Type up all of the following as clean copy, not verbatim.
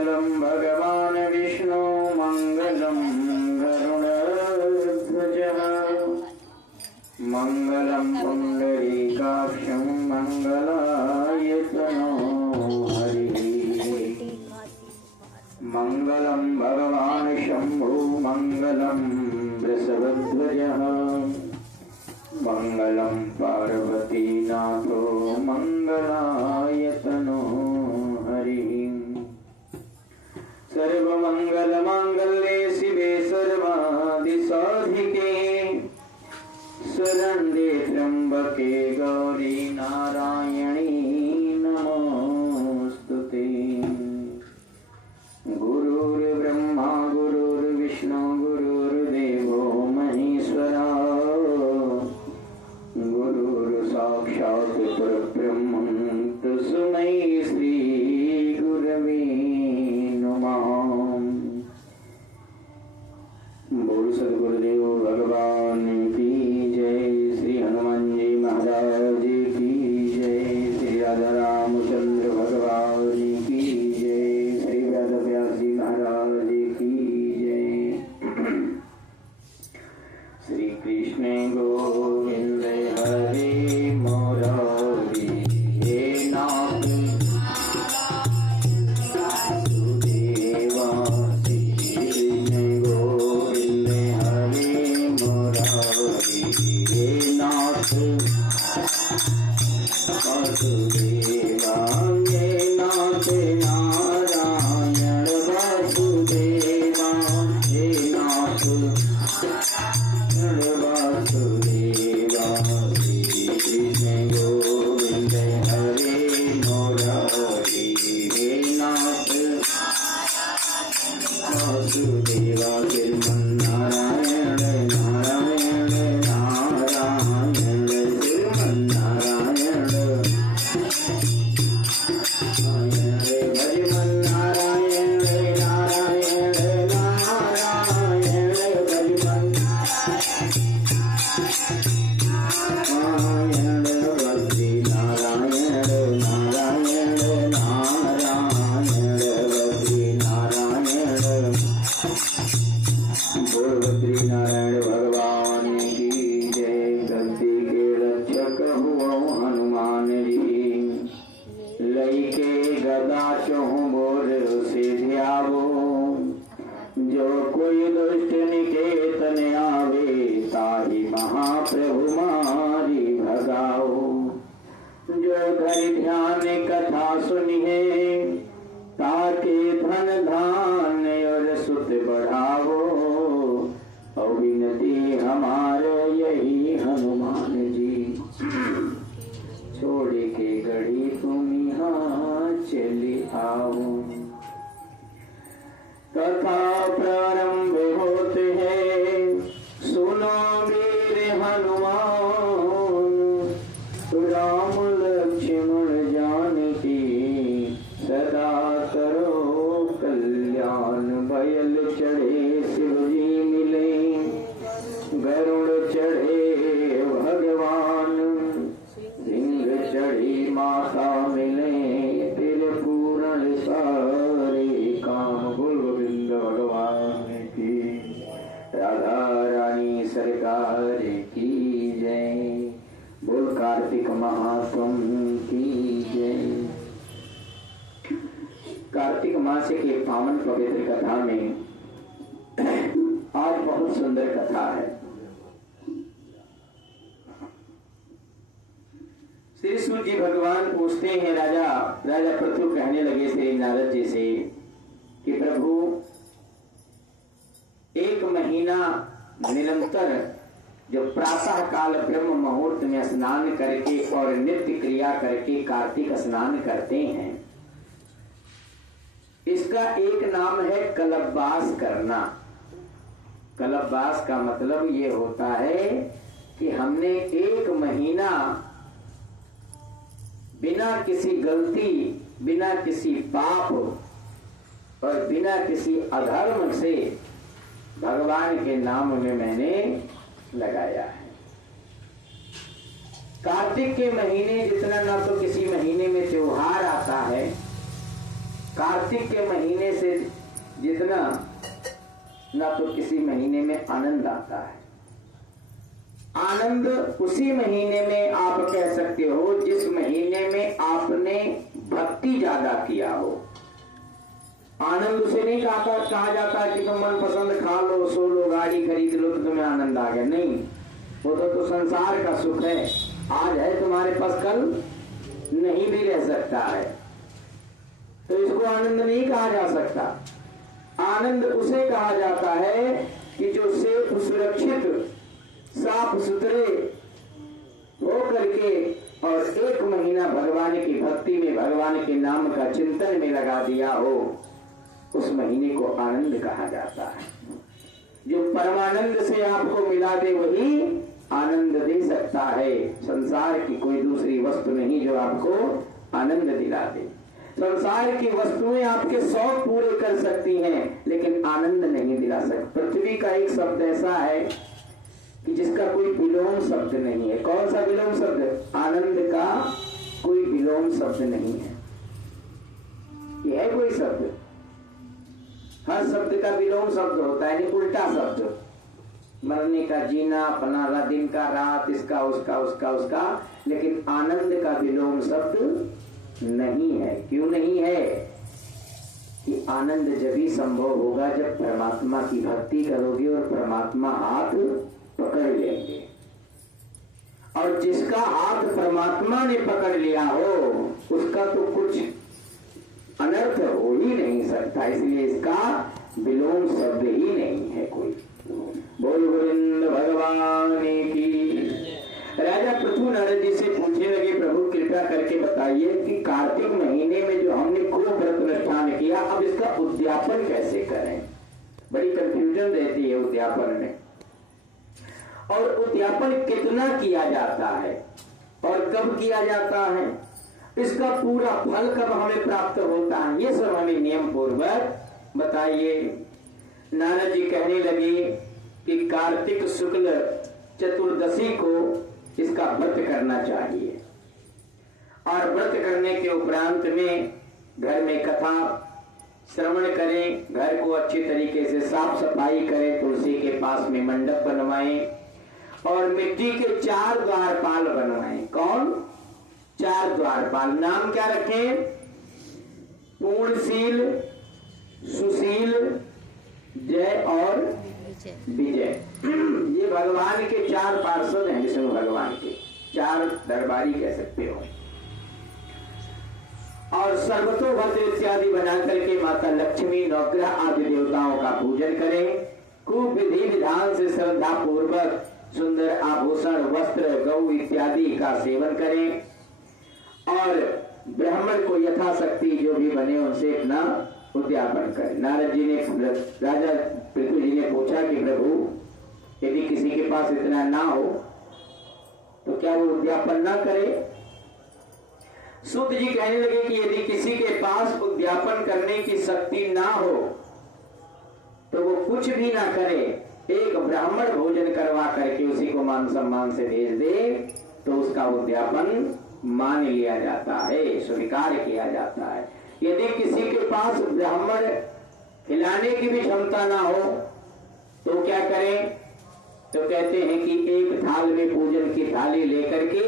मंगलम भगवान विष्णु मंगलम गरुड़ध्वजः मंगलम पुंडरीकाक्षं मंगलायतनो हरिः मंगलम भगवान शंभु मंगलम वृषभध्वजः मंगलम पार्वती नाथो मंगलायतनो हरिः सर्वमंगल मांगल्ये शिवे सर्वादिसाधिके शरण्ये त्र्यंबके गौरी नारायणी नमोस्तुते। गुरुर्ब्रह्मा गुरुर्विष्णु गुरुर्देवो महेश्वरा गुरुर्साक्षात् परब्रह्म तस्मै श्री गुरवे नमः। बोल सद्गुरुदेव भगवान की जय। श्री हनुमान जी महाराज की जय। श्री राधा रामचंद्र भगवान की जय। श्री वेदव्यास जी महाराज की जय। श्री कृष्ण गोविंद हरे मुरारी हे नाथ वासुदेवा। श्री कृष्ण गोविंद हरे मुरारी हे नाथ वासुदेवा। हे नाथ नारायण वासुदेवा। हे नाथ वासुदेवा। श्री कृष्ण गोविंद हरे मुरारी हे नाथ वासुदेवा। श्रीमन्नारायण नारायण नारायण श्रीमन्नारायण हरे भजमन्नारायण नारायण नारायण भजमन्नारायण बद्री नारायण नारायण नारायण बद्री नारायण। बोल बद्री नारायण भगवान की जय। धरती के रक्षक हुआ हनुमान जी लई के गदा चोह बोर से ध्यावो। जो कोई दुष्ट निकेतन आवे ताहि महाप्रभु मारी भगाओ। जो धरि ध्यान कथा सुनिए ताके धन धान और सुत बढ़ावो। अविनती हमारे यही हनुमान जी छोड़ के गढ़ी तुम यहाँ चले आओ। कथा प्रारंभ होते हैं सुनो वीर हनुमान। राम लक्ष्मण जानकी सदा करो कल्याण। बैल चढ़े शिव जी मिले गरुड़ चढ़े भगवान। सिंह चढ़ी माता मिले तिल पूर्ण सारे काम। बोल गोविंद भगवान की राधा रानी सरकार की जय। बोल कार्तिक महात्म की जय। कार्तिक मास के पावन पवित्र कथा में आज बहुत सुंदर कथा है। श्री सूर्य जी भगवान पूछते हैं राजा पृथु कहने लगे श्री नारद जी से कि प्रभु एक महीना निरंतर जो प्रातः काल ब्रह्म मुहूर्त में स्नान करके और नित्य क्रिया करके कार्तिक स्नान करते हैं इसका एक नाम है कल्पवास करना। कल्पवास का मतलब ये होता है कि हमने एक महीना बिना किसी गलती बिना किसी पाप और बिना किसी अधर्म से भगवान के नाम में मैंने लगाया है। कार्तिक के महीने जितना ना तो किसी महीने में त्योहार आता है, कार्तिक के महीने से जितना ना तो किसी महीने में आनंद आता है। आनंद उसी महीने में आप कह सकते हो जिस महीने में आपने भक्ति ज्यादा किया हो। आनंद उसे नहीं कहा जाता कि तुम मनपसंद खा लो, सो लो, गाड़ी खरीद लो तो तुम्हें आनंद आ गया। नहीं, वो तो संसार का सुख है। आज है तुम्हारे पास, कल नहीं भी रह सकता है, तो इसको आनंद नहीं कहा जा सकता। आनंद उसे कहा जाता है कि जो सेफ सुरक्षित साफ सुथरे हो करके और एक महीना भगवान की भक्ति में, भगवान के नाम का चिंतन में लगा दिया हो, उस महीने को आनंद कहा जाता है। जो परमानंद से आपको मिला दे वही आनंद दे सकता है। संसार की कोई दूसरी वस्तु नहीं जो आपको आनंद दिला दे। संसार की वस्तुएं आपके शौक पूरे कर सकती हैं लेकिन आनंद नहीं दिला सकती। पृथ्वी का एक शब्द ऐसा है कि जिसका कोई विलोम शब्द नहीं है। कौन सा विलोम शब्द? आनंद का कोई विलोम शब्द नहीं है। यह है कोई शब्द? हर शब्द का विलोम शब्द होता है, नहीं उल्टा शब्द। मरने का, जीना, अपना दिन का, रात, इसका उसका उसका उसका, लेकिन आनंद का विलोम शब्द नहीं है। क्यों नहीं है? कि आनंद जब ही संभव होगा जब परमात्मा की भक्ति करोगे और परमात्मा हाथ पकड़ लेंगे। और जिसका हाथ परमात्मा ने पकड़ लिया हो उसका तो कुछ अनर्थ हो ही नहीं सकता। इसलिए इसका विलोम शब्द ही नहीं है कोई। बोल गोविंद भगवान की। राजा पृथु नारद जी से पूछने लगे, प्रभु कृपया करके बताइए कि कार्तिक महीने में जो हमने खूब व्रत अनुष्ठान किया, अब इसका उद्यापन कैसे करें? बड़ी कंफ्यूजन रहती है उद्यापन में। और उद्यापन कितना किया जाता है और कब किया जाता है, इसका पूरा फल कब हमें प्राप्त होता है, ये सब हमें नियम पूर्वक बताइए। नारद जी कहने लगे कि कार्तिक शुक्ल चतुर्दशी को इसका व्रत करना चाहिए और व्रत करने के उपरांत में घर में कथा श्रवण करें, घर को अच्छी तरीके से साफ सफाई करें, तुलसी के पास में मंडप बनवाएं और मिट्टी के 4 द्वारपाल बनवाएं। कौन? 4 द्वारपाल। नाम क्या रखें? पूर्णशील, सुशील, जय और विजय। ये भगवान के 4 पार्षद हैं, विष्णु भगवान के 4 दरबारी कह सकते हो। और सर्वतोभद्र इत्यादि बना करके माता लक्ष्मी, नवग्रह आदि देवताओं का पूजन करें। खूब विधि विधान से श्रद्धा पूर्वक सुंदर आभूषण, वस्त्र, गौ इत्यादि का सेवन करें और ब्राह्मण को यथाशक्ति जो भी बने उनसे अपना उद्यापन करें। नारद जी ने, राजा पृथु जी ने पूछा कि प्रभु यदि किसी के पास इतना ना हो तो क्या वो उद्यापन ना करे? सूत जी कहने लगे कि यदि किसी के पास उद्यापन करने की शक्ति ना हो तो वो कुछ भी ना करे, एक ब्राह्मण भोजन करवा करके उसी को मान सम्मान से भेज दे तो उसका उद्यापन मान लिया जाता है, स्वीकार किया जाता है। यदि किसी के पास ब्राह्मण खिलाने की भी क्षमता ना हो तो क्या करें? तो कहते हैं कि एक थाल में पूजन की थाली लेकर के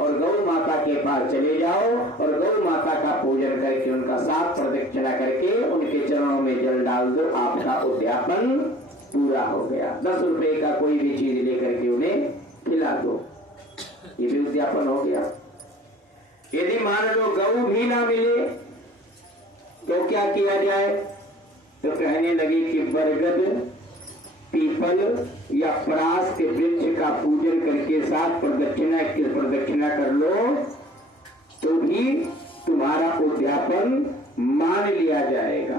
और गौ माता के पास चले जाओ और गौ माता का पूजन करके उनका 7 प्रदक्षिणा करके उनके चरणों में जल डाल दो, आपका उद्यापन पूरा हो गया। 10 रुपए का कोई भी चीज लेकर के उन्हें खिला दो, ये भी उद्यापन हो गया। यदि मान लो गऊ भी ना मिले तो क्या किया जाए? तो कहने लगे कि बरगद, पीपल या परास के वृक्ष का पूजन करके 7 प्रदक्षिणा कर लो तो भी तुम्हारा उद्यापन मान लिया जाएगा।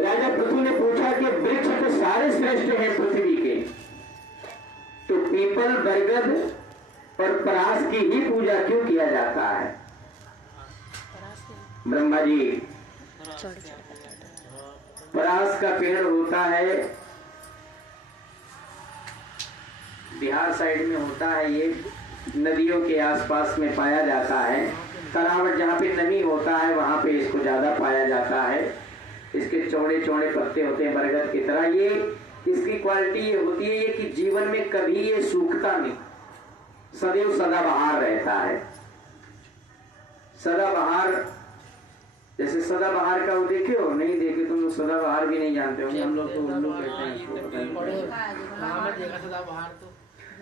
राजा पृथु ने पूछा कि वृक्ष तो सारे श्रेष्ठ हैं पृथ्वी के, तो पीपल, बरगद और परास की ही पूजा क्यों किया जाता है? ब्रह्मा जी, परास का पेड़ होता है, बिहार साइड में होता है, ये नदियों के आसपास में पाया जाता है तरावट जहाँ पे नमी होता है वहां पे इसको ज्यादा पाया जाता है। इसके चौड़े चौड़े पत्ते होते हैं बरगद की तरह। ये इसकी क्वालिटी ये होती है कि जीवन में कभी ये सूखता नहीं, सदैव सदाबहार रहता है। सदाबहार, जैसे सदाबहार का वो देखे हो? नहीं देखे तुम, सदाबहार भी नहीं जानते होंगे। हम लोग तो उल्लू कहते हैं इसको, पता नहीं।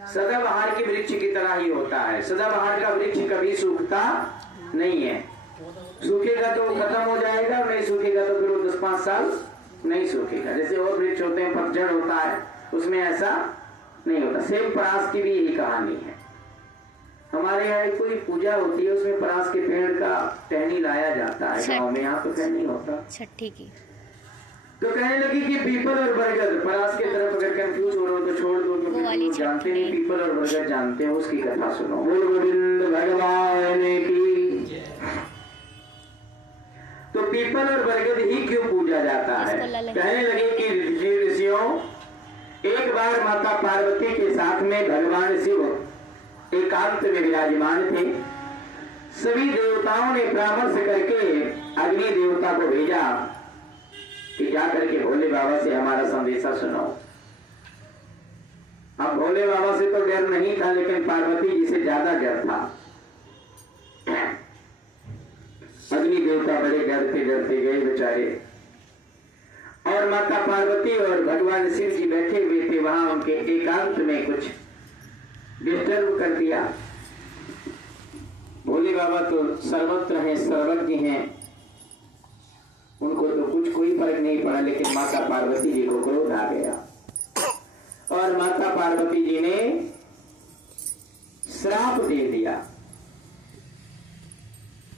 सदाबहार के वृक्ष की तरह ही होता है। सदाबहार का वृक्ष कभी सूखता नहीं है। सूखेगा तो खत्म हो जाएगा, नहीं सूखेगा तो फिर वो 10-5 साल नहीं सूखेगा। जैसे और वृक्ष होते हैं, पतझड़ होता है, उसमें ऐसा नहीं होता। सेम परास की भी यही कहानी है। हमारे यहाँ एक कोई पूजा होती है, उसमें परास के पेड़ का टहनी लाया जाता है गाँव में। यहाँ तो खैर नहीं होता। छठी की तो कहने लगी कि पीपल और बरगद, परास के तरफ अगर कंफ्यूज हो रहे हो तो छोड़ दो, क्योंकि जानते नहीं। पीपल और बरगद जानते हैं, उसकी कथा सुनो। बोल गोविंद भगवान की। तो पीपल और बरगद ही क्यों पूजा जाता है? कहने लगे कि ऋषियों, एक बार माता पार्वती के साथ में भगवान शिव एकांत में विराजमान थे। सभी देवताओं ने परामर्श करके अग्नि देवता को भेजा कि जाकर के भोले बाबा से हमारा संदेशा सुनो। अब भोले बाबा से तो डर नहीं था, लेकिन पार्वती जी से ज्यादा डर था। अग्नि देवता बड़े डरते डरते गए बेचारे, और माता पार्वती और भगवान शिव जी बैठे हुए थे वहां। उनके एकांत में कुछ डिस्टर्ब कर दिया। भोले बाबा तो सर्वत्र हैं, सर्वज्ञ हैं, उनको तो कुछ कोई फर्क नहीं पड़ा। लेकिन माता पार्वती जी को क्रोध आ गया और माता पार्वती जी ने श्राप दे दिया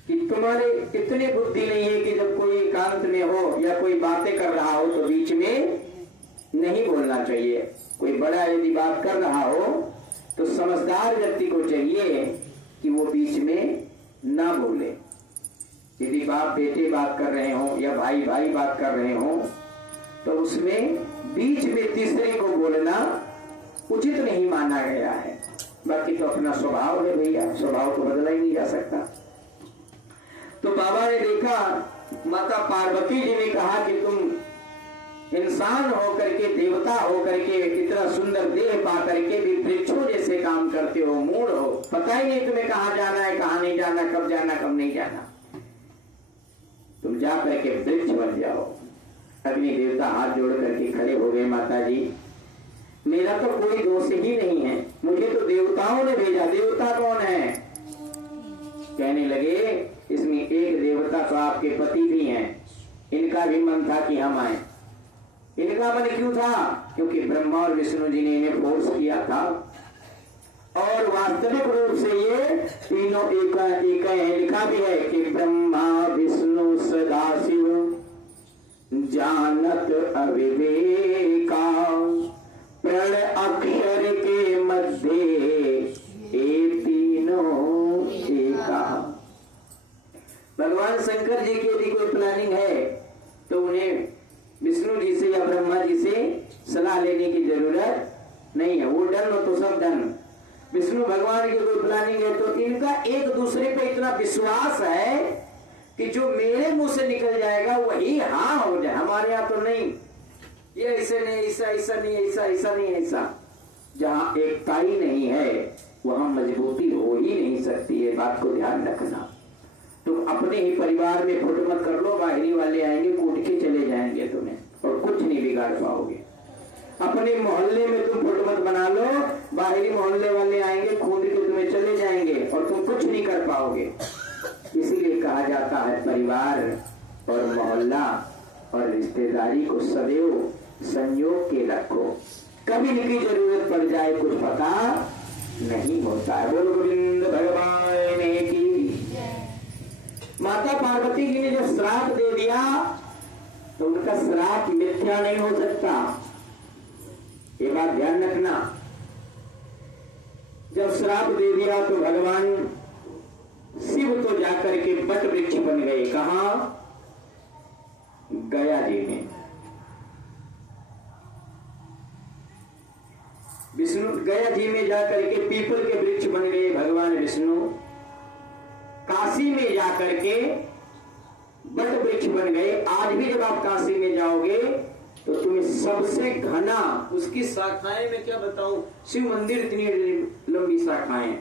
कि तुम्हारे इतनी बुद्धि नहीं है कि जब कोई एकांत में हो या कोई बातें कर रहा हो तो बीच में नहीं बोलना चाहिए। कोई बड़ा यदि बात कर रहा हो तो समझदार व्यक्ति को चाहिए कि वो बीच में ना बोले। यदि बाप बेटे बात कर रहे हो या भाई भाई बात कर रहे हो तो उसमें बीच में तीसरे को बोलना उचित नहीं माना गया है। बाकी तो अपना स्वभाव है भैया, स्वभाव को बदला ही नहीं जा सकता। तो बाबा ने देखा, माता पार्वती जी ने कहा कि तुम इंसान होकर के, देवता होकर के, इतना सुंदर देह पा करके भी वृक्षों जैसे काम करते हो, मूढ़ हो, पता ही नहीं तुम्हें कहाँ जाना है, कहाँ नहीं जाना, कब जाना कब नहीं जाना। तुम जा करके वृक्ष बन जाओ। अग्नि देवता हाथ जोड़ करके खड़े हो गए, माता जी मेरा तो कोई दोष ही नहीं है, मुझे तो देवताओं ने भेजा। देवता कौन है? कहने लगे इसमें एक देवता तो आपके पति भी हैं, इनका भी मन था कि हम आए। इनका मन क्यों था? क्योंकि ब्रह्मा और विष्णु जी ने इन्हें फोर्स किया था। और वास्तविक रूप से ये तीनों एक है। लिखा भी है कि ब्रह्मा विष्णु सदाशिव जानत अविवेका, प्रण अक्षर के मध्य ये तीनों एका। भगवान शंकर जी की यदि कोई प्लानिंग है तो उन्हें विष्णु जी से या ब्रह्मा जी से सलाह लेने की जरूरत नहीं है। वो डन हो तो सब डन। विष्णु भगवान की कोई प्लानिंग है तो इनका एक दूसरे पे इतना विश्वास है कि जो मेरे मुंह से निकल जाएगा वही हाँ हो जाए। हमारे यहाँ तो नहीं, ये ऐसे नहीं, ऐसा ऐसा नहीं, ऐसा ऐसा नहीं, ऐसा। जहाँ एकता ही नहीं है वहां मजबूती हो ही नहीं सकती है। बात को ध्यान रखना। तुम अपने ही परिवार में फुट मत कर लो, बाहरी वाले आएंगे कूट के चले जाएंगे तुम्हें और कुछ नहीं बिगाड़ पाओगे। अपने मोहल्ले में तुम फुट मत बना लो, बाहरी मोहल्ले वाले आएंगे कूट के तुम्हें चले जाएंगे और तुम कुछ नहीं कर पाओगे। इसीलिए कहा जाता है परिवार और मोहल्ला और रिश्तेदारी को सदैव संयोग के रखो, कभी इनकी जरूरत पड़ जाए कुछ पता नहीं होता है। बोल गोविंद भगवान की। माता पार्वती जी ने जब श्राप दे दिया तो उनका श्राप मिथ्या नहीं हो सकता, ये बात ध्यान रखना। जब श्राप दे दिया तो भगवान शिव तो जाकर के बट वृक्ष बन गए। कहां? गया जी में। विष्णु गया जी में जाकर के पीपल के वृक्ष बन गए भगवान विष्णु। काशी में जाकर के बट वृक्ष बन गए। आज भी जब आप काशी में जाओगे तो तुम्हें सबसे घना उसकी शाखाएं, मैं क्या बताऊं, शिव मंदिर इतनी लंबी शाखाएं हैं,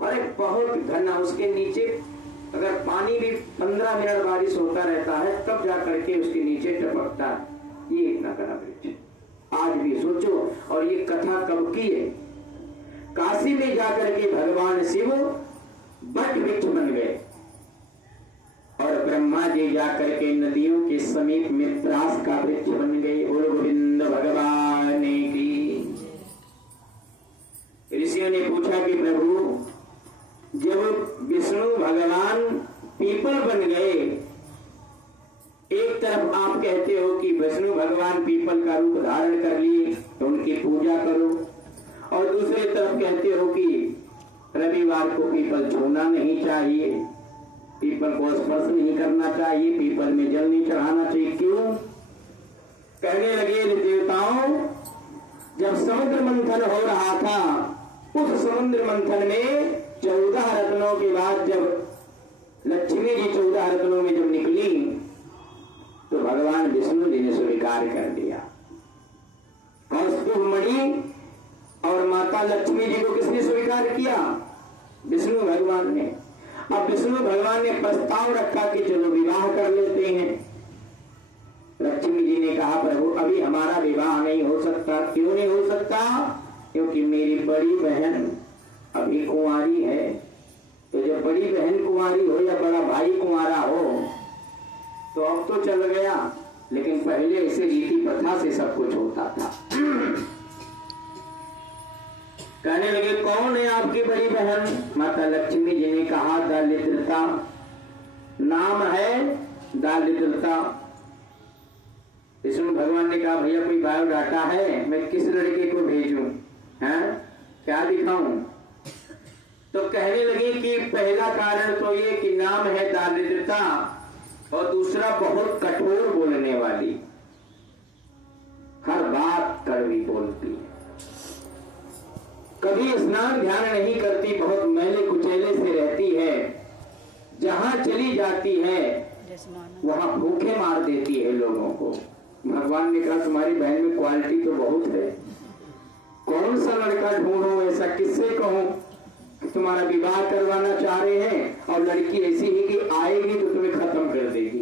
अरे बहुत घना। उसके नीचे अगर पानी भी 15 मिनट बारिश होता रहता है तब जाकर के उसके नीचे टपकता है। ये इतना घना वृक्ष आज भी सोचो। और ये कथा कब की है? काशी में जाकर के भगवान शिव बट वृक्ष बन गए और ब्रह्मा जी जाकर के नदियों के समीप मित्रास का वृक्ष बन गए। बोलो गोविंद भगवान की। ऋषियों ने पूछा कि प्रभु, जब विष्णु भगवान पीपल बन गए, एक तरफ आप कहते हो कि विष्णु भगवान पीपल का रूप धारण कर लिए तो उनकी पूजा करो, और दूसरे तरफ कहते हो कि रविवार को पीपल छूना नहीं चाहिए, पीपल को स्पर्श नहीं करना चाहिए, पीपल में जल नहीं चढ़ाना चाहिए। क्यों? कहने लगे देवताओं, जब समुद्र मंथन हो रहा था, उस समुद्र मंथन में 14 रत्नों के बाद जब लक्ष्मी जी 14 रत्नों में जब निकली तो भगवान विष्णु जी ने स्वीकार कर दिया। कौस्तुभ मणि और माता लक्ष्मी जी को किसने स्वीकार किया? विष्णु भगवान ने। अब विष्णु भगवान ने प्रस्ताव रखा कि चलो विवाह कर लेते हैं। लक्ष्मी जी ने कहा, प्रभु अभी हमारा विवाह नहीं हो सकता। क्यों नहीं हो सकता? क्योंकि मेरी बड़ी बहन अभी कुंवारी है। तो जब बड़ी बहन कुंवारी हो या बड़ा भाई कुंवारा हो तो अब तो चल गया, लेकिन पहले ऐसे रीति प्रथा से सब कुछ होता था। कहने लगे, कौन है आपकी बड़ी बहन? माता लक्ष्मी जी ने कहा, दालिद्रता नाम है, दालिद्रता। विष्णु भगवान ने कहा, भैया कोई बायोडाटा है, मैं किस लड़के को भेजूं? हैं, क्या दिखाऊं? तो कहने लगे कि पहला कारण तो ये कि नाम है दारिद्रता, और दूसरा बहुत कठोर बोलने वाली, हर बात कड़वी बोलती है, कभी स्नान ध्यान नहीं करती, बहुत मैले कुचैले से रहती है, जहां चली जाती है वहां भूखे मार देती है लोगों को। भगवान ने कहा, तुम्हारी बहन में क्वालिटी तो बहुत है, कौन सा लड़का ढूंढो ऐसा, किससे कहूं? तुम्हारा विवाह करवाना चाह रहे हैं और लड़की ऐसी ही कि आएगी तो तुम्हें खत्म कर देगी।